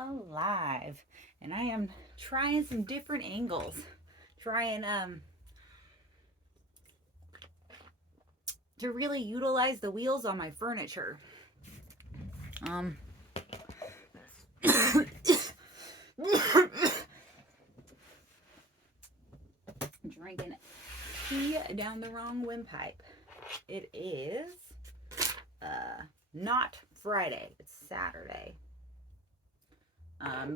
alive, and I am trying some different angles. Trying to really utilize the wheels on my furniture. Drinking tea down the wrong windpipe. It is not Friday, it's Saturday.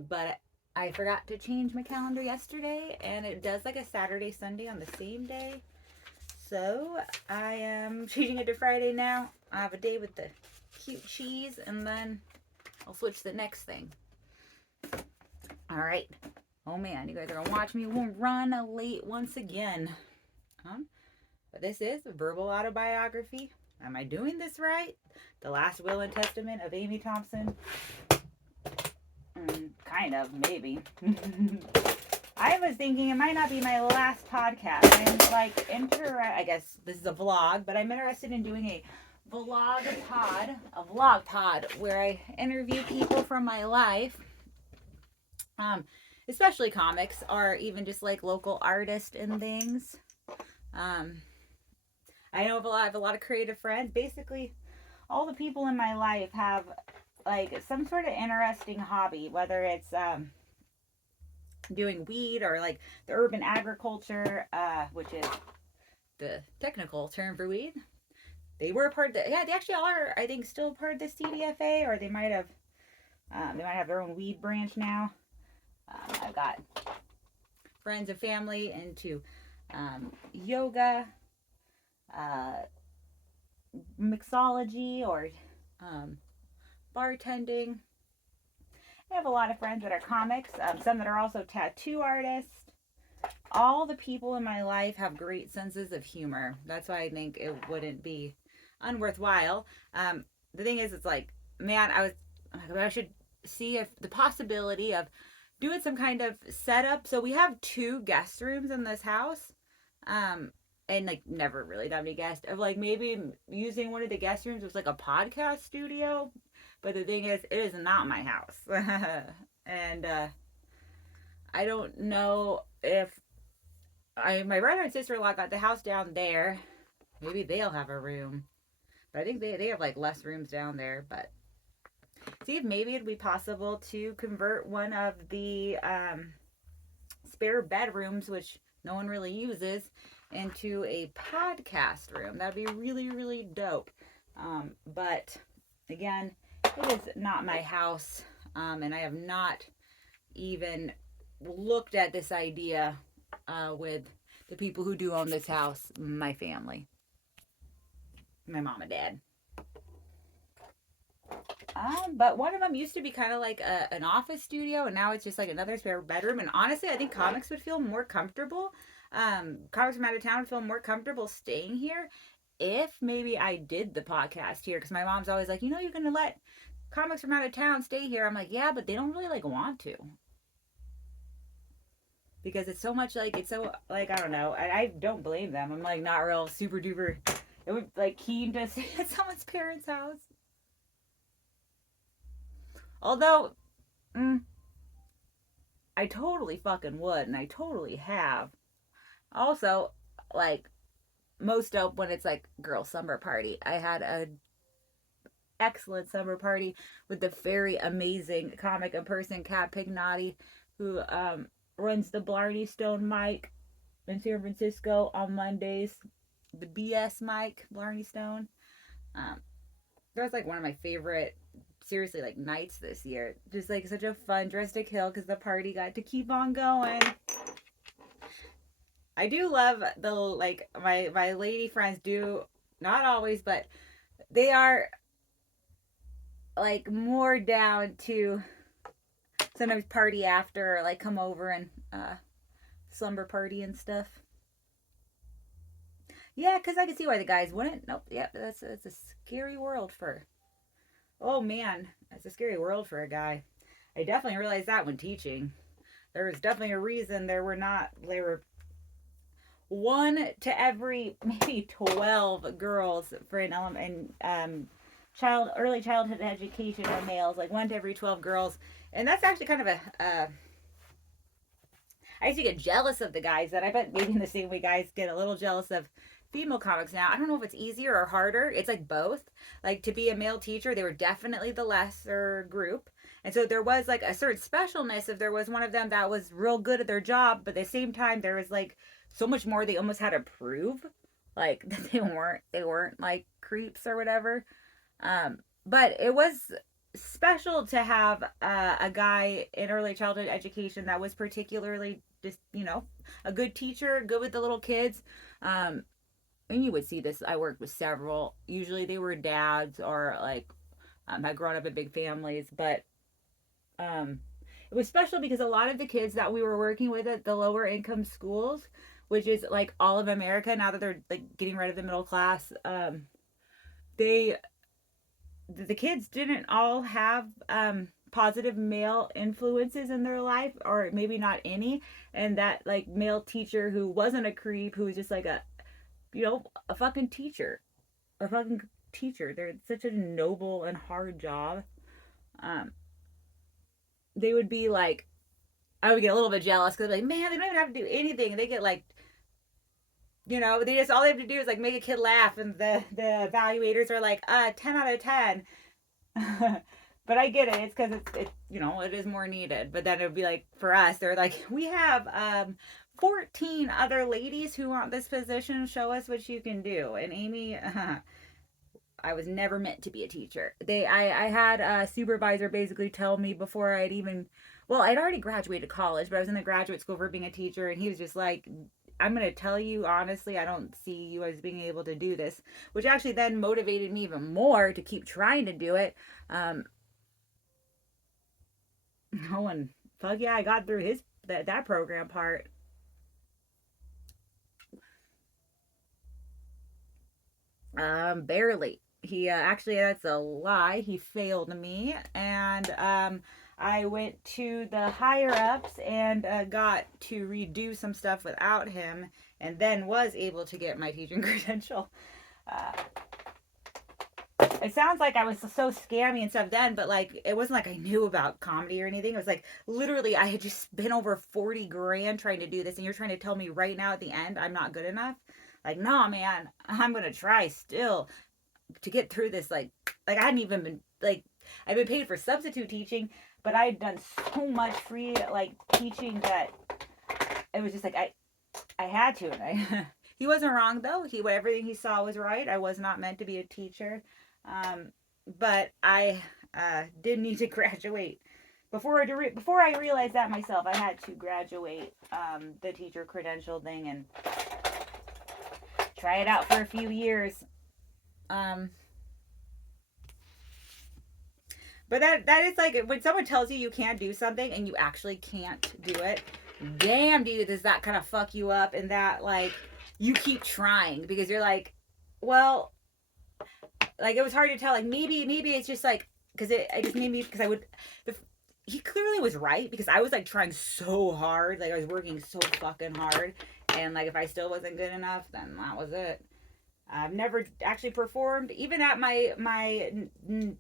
But I forgot to change my calendar yesterday, and it does like a Saturday, Sunday on the same day. So I am changing it to Friday now. I have a day with the cute cheese, and then I'll switch the next thing. All right. Oh man, you guys are gonna watch me run late once again. But this is a verbal autobiography. Am I doing this right? The last will and testament of Amy Thompson. Kind of, maybe. I was thinking it might not be my last podcast. I'm like, I guess this is a vlog, but I'm interested in doing a vlog pod, where I interview people from my life, especially comics, or even just like local artists and things. I know I have a lot of creative friends. Basically, all the people in my life have like some sort of interesting hobby, whether it's doing weed or like the urban agriculture, which is the technical term for weed. They were part of they actually are, I think, still part of the CDFA, or they might have their own weed branch now. I've got friends and family into yoga, mixology, or bartending. I have a lot of friends that are comics, some that are also tattoo artists. All the people in my life have great senses of humor. That's why I think it wouldn't be unworthwhile. The thing is, it's like, man, I should see if the possibility of doing some kind of setup. So we have 2 guest rooms in this house. And like never really done any guest of like maybe using one of the guest rooms was like a podcast studio. But the thing is, it is not my house. And I don't know if my brother and sister-in-law got the house down there. Maybe they'll have a room. But I think they have like less rooms down there. But see if maybe it'd be possible to convert one of the spare bedrooms, which no one really uses, into a podcast room. That'd be really, really dope. But again, it is not my house, and I have not even looked at this idea with the people who do own this house, my family, my mom and dad. But one of them used to be kind of like an office studio, and now it's just like another spare bedroom. And honestly, I think comics would feel more comfortable. Comics from out of town would feel more comfortable staying here if maybe I did the podcast here, because my mom's always like, you're gonna let comics from out of town stay here. I'm like, yeah, but they don't really like want to, because it's so much like, it's so like, I don't know, I don't blame them. I'm like not real super duper it would like keen to stay at someone's parents' house, although I totally fucking would, and I totally have. Also, like, most dope when it's like girl slumber party. I had a excellent summer party with the very amazing comic in person, Cat Pignati, who runs the Blarney Stone mic in San Francisco on Mondays. The BS mic, Blarney Stone. That was like one of my favorite, seriously, like nights this year. Just like such a fun dress to kill, because the party got to keep on going. I do love the, like, my lady friends do, not always, but they are like more down to sometimes party after, or like come over and slumber party and stuff. Yeah, because I can see why the guys wouldn't. Nope, yep, that's a scary world for, oh man, that's a scary world for a guy. I definitely realized that when teaching. There was definitely a reason there were 1 to every maybe 12 girls for an early childhood education for males, like 1 to every 12 girls. And that's actually kind of I used to get jealous of the guys that I bet maybe in the same way guys get a little jealous of female comics now. I don't know if it's easier or harder. It's like both. Like to be a male teacher, they were definitely the lesser group. And so there was like a certain specialness if there was one of them that was real good at their job, but at the same time there was like so much more they almost had to prove. Like that they weren't like creeps or whatever. But it was special to have a guy in early childhood education that was particularly just a good teacher, good with the little kids. And you would see this. I worked with several. Usually they were dads or like had grown up in big families, but um, it was special because a lot of the kids that we were working with at the lower income schools, which is like all of America now that they're like getting rid of the middle class, they the kids didn't all have positive male influences in their life, or maybe not any. And that like male teacher who wasn't a creep, who was just like a fucking teacher, a fucking teacher. They're such a noble and hard job. Um, they would be like, I would get a little bit jealous because like, man, they don't even have to do anything. They get like, they just all they have to do is like make a kid laugh, and the evaluators are like, 10 out of 10. But I get it. It's because it is more needed. But then it would be like for us, they're like, we have 14 other ladies who want this position. Show us what you can do. And Amy, I was never meant to be a teacher. I had a supervisor basically tell me before I'd already graduated college, but I was in the graduate school for being a teacher, and he was just like, I'm going to tell you honestly, I don't see you as being able to do this, which actually then motivated me even more to keep trying to do it. Oh, and fuck yeah, I got through that program part. Barely. He actually, that's a lie. He failed me, and I went to the higher ups and got to redo some stuff without him, and then was able to get my teaching credential. Uh, it sounds like I was so scammy and stuff then, but like it wasn't like I knew about comedy or anything. It was like literally I had just spent over 40 grand trying to do this, and you're trying to tell me right now at the end I'm not good enough. Like, nah, man, I'm gonna try still to get through this. Like I hadn't even been like I've been paid for substitute teaching, but I had done so much free like teaching that it was just like I had to. And he wasn't wrong though. Everything he saw was right. I was not meant to be a teacher, but I did need to graduate. Before I realized that myself, I had to graduate the teacher credential thing and try it out for a few years. But that is like when someone tells you you can't do something and you actually can't do it. Damn, dude, does that kind of fuck you up? And that like you keep trying because you're like, well, like it was hard to tell. Like maybe it's just like because it just made me because I would. He clearly was right because I was like trying so hard, like I was working so fucking hard, and like if I still wasn't good enough, then that was it. I've never actually performed, even at my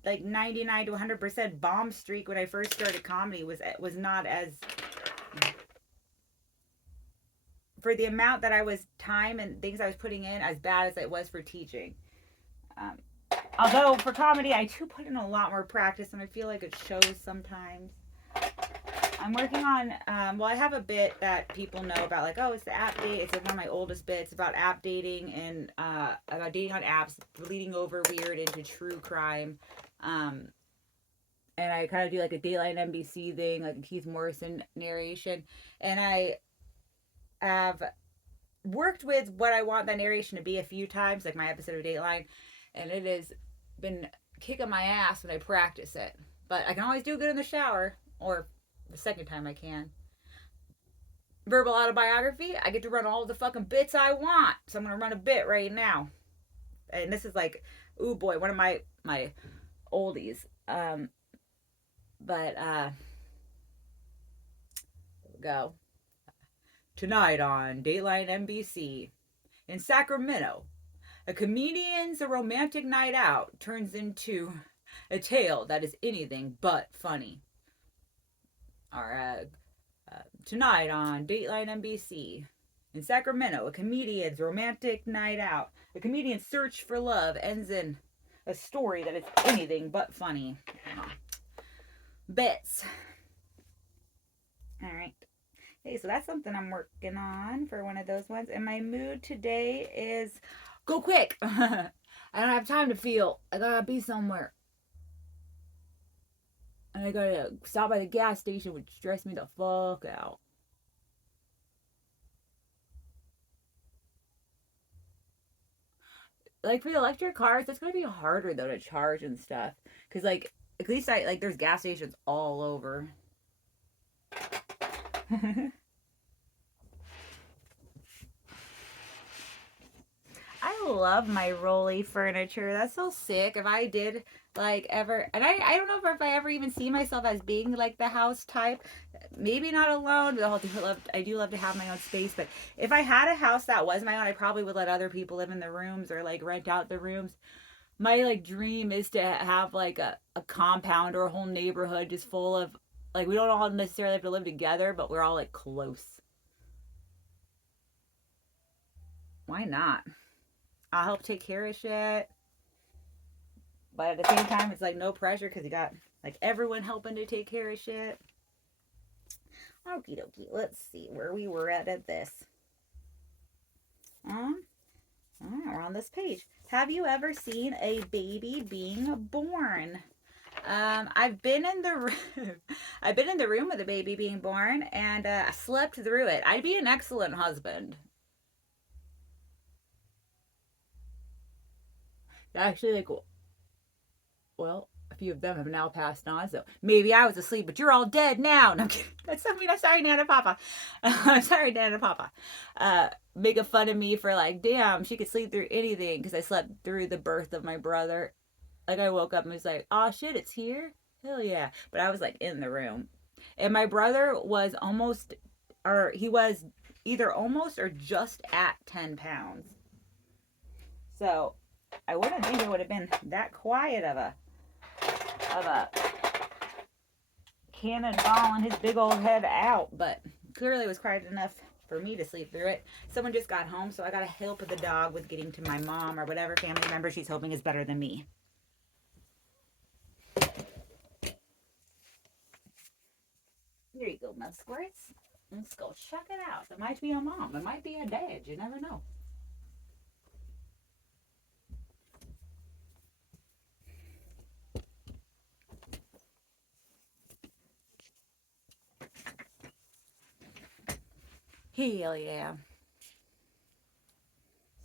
like 99 to 100% bomb streak when I first started comedy was not as for the amount that I was time and things I was putting in as bad as it was for teaching. Um, Although for comedy I do put in a lot more practice and I feel like it shows sometimes. I'm working on, I have a bit that people know about, like, oh, it's the app date. It's like one of my oldest bits about app dating and about dating on apps, bleeding over weird into true crime. And I kind of do like a Dateline NBC thing, like a Keith Morrison narration. And I have worked with what I want that narration to be a few times, like my episode of Dateline. And it has been kicking my ass when I practice it. But I can always do good in the shower or the second time I can. Verbal autobiography, I get to run all the fucking bits I want. So I'm gonna run a bit right now. And this is like, ooh boy, one of my oldies. But here we go. Tonight on Dateline NBC in Sacramento, A comedian's romantic night out turns into a tale that is anything but funny. Or tonight on Dateline NBC. In Sacramento, a comedian's romantic night out. A comedian's search for love ends in a story that is anything but funny. Bits. All right. Hey, so that's something I'm working on for one of those ones. And my mood today is go quick. I don't have time to feel. I gotta be somewhere. And I gotta stop by the gas station, which stressed me the fuck out. Like for the electric cars, it's gonna be harder though to charge and stuff. Cause like at least I like there's gas stations all over. I love my rolly furniture. That's so sick. If I did like ever, and I don't know if I ever even see myself as being like the house type. Maybe not alone. I do love to have my own space, but if I had a house that was my own, I probably would let other people live in the rooms or like rent out the rooms. My like dream is to have like a compound or a whole neighborhood just full of like we don't all necessarily have to live together, but we're all like close. Why not? I'll help take care of shit. But at the same time, it's like no pressure because you got like everyone helping to take care of shit. Okie dokie. Let's see where we were at this. We're on this page. Have you ever seen a baby being born? I've been in the room. I've been in the room with a baby being born, and I slept through it. I'd be an excellent husband. Actually, like, well, a few of them have now passed on, so maybe I was asleep, but you're all dead now. No, I'm kidding. I'm sorry, Nana Papa. I'm sorry, Nana Papa. Making fun of me for like, damn, she could sleep through anything because I slept through the birth of my brother. Like I woke up and was like, oh shit, it's here. Hell yeah! But I was like in the room, and my brother was almost, or he was either almost or just at 10 pounds. So I wouldn't think it would have been that quiet of a cannonballing his big old head out, but clearly it was quiet enough for me to sleep through it. Someone just got home, so I gotta help the dog with getting to my mom or whatever family member she's hoping is better than me. There you go, Musquirts. Let's go check it out. It might be a mom. It might be a dad. You never know. Hell yeah.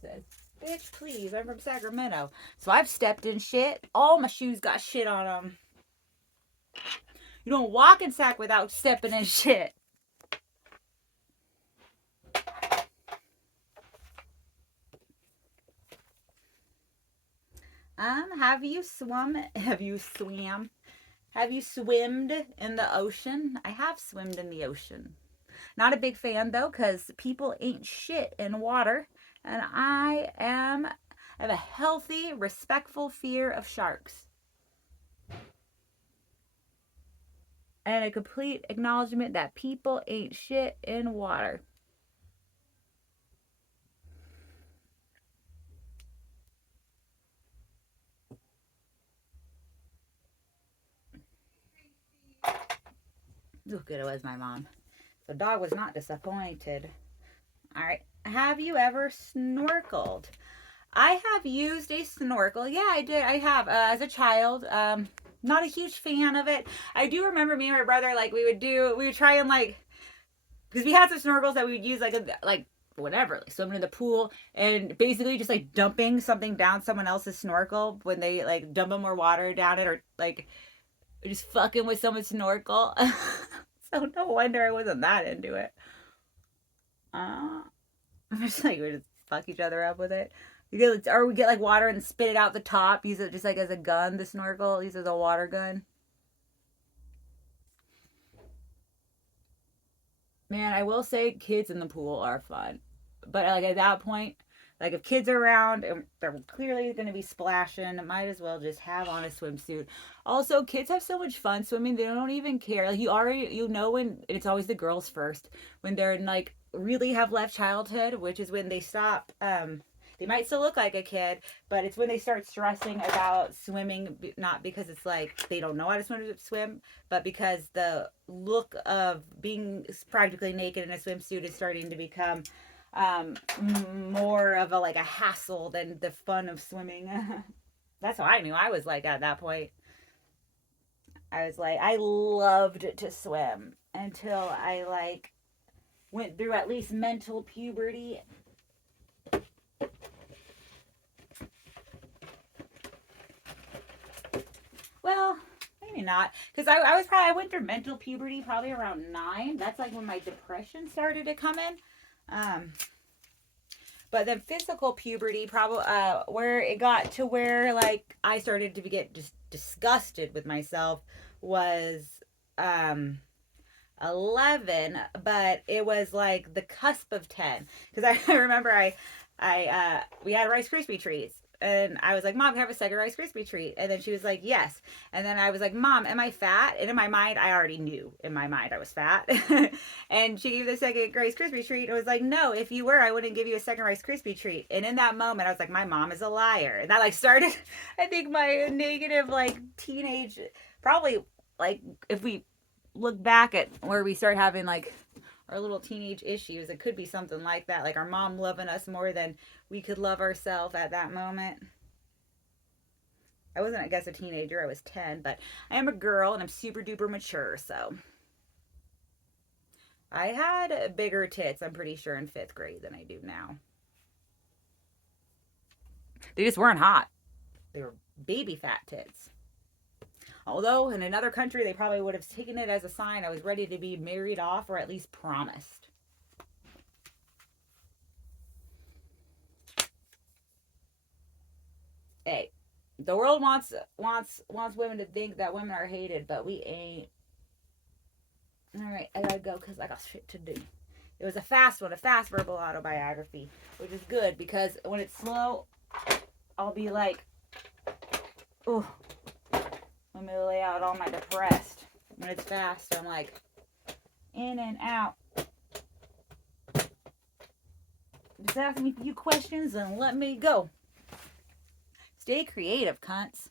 Says, bitch, please. I'm from Sacramento. So I've stepped in shit. All my shoes got shit on them. You don't walk in Sac without stepping in shit. Have you swum? Have you swam? Have you swimmed in the ocean? I have swimmed in the ocean. Not a big fan though, because people ain't shit in water, and I have a healthy, respectful fear of sharks. And a complete acknowledgement that people ain't shit in water. Oh, good, it was my mom. The dog was not disappointed. All right. Have you ever snorkeled? I have used a snorkel. Yeah, I did. I have as a child. Not a huge fan of it. I do remember me and my brother like we would try and like because we had some snorkels that we would use like whatever, like swimming in the pool and basically just like dumping something down someone else's snorkel when they like dumping more water down it or like just fucking with someone's snorkel. So no wonder I wasn't that into it. Uh, I'm just like we just fuck each other up with it. Or we get like water and spit it out the top. Use it just like as a gun. The snorkel. Use it as a water gun. Man, I will say kids in the pool are fun, but like at that point, Like if kids are around and they're clearly going to be splashing, might as well just have on a swimsuit. Also, kids have so much fun swimming; they don't even care. Like you know when it's always the girls first when they're in like really have left childhood, which is when they stop. They might still look like a kid, but it's when they start stressing about swimming, not because it's like they don't know how to swim, but because the look of being practically naked in a swimsuit is starting to become um, more of a like a hassle than the fun of swimming. That's how I knew I was like at that point. I was like, I loved to swim until I like went through at least mental puberty. Well, maybe not, because I went through mental puberty probably around 9. That's like when my depression started to come in. Um, but then physical puberty, probably where it got to where like I started to get just disgusted with myself was um 11, but it was like the cusp of 10, because I remember I we had Rice Krispie treats, and I was like, Mom, can I have a second Rice Krispie treat? And then she was like, yes. And then I was like, Mom, am I fat? And in my mind, I already knew in my mind I was fat. And she gave the second Rice Krispie treat. It was like, no, if you were, I wouldn't give you a second Rice Krispie treat. And in that moment, I was like, my mom is a liar. And that like started, I think, my negative like teenage, probably like if we look back at where we start having like our little teenage issues, it could be something like that, like our mom loving us more than we could love ourselves at that moment. I wasn't, I guess, a teenager. I was 10, but I am a girl and I'm super duper mature. So I had bigger tits, I'm pretty sure, in 5th grade than I do now. They just weren't hot. They were baby fat tits. Although in another country, they probably would have taken it as a sign I was ready to be married off, or at least promised. Hey, the world wants women to think that women are hated, but we ain't. All right, I gotta go because I got shit to do. It was a fast one, a fast verbal autobiography, which is good because when it's slow, I'll be like, oh, let me lay out all my depressed. When it's fast, I'm like, in and out. Just ask me a few questions and let me go. Stay creative, cunts.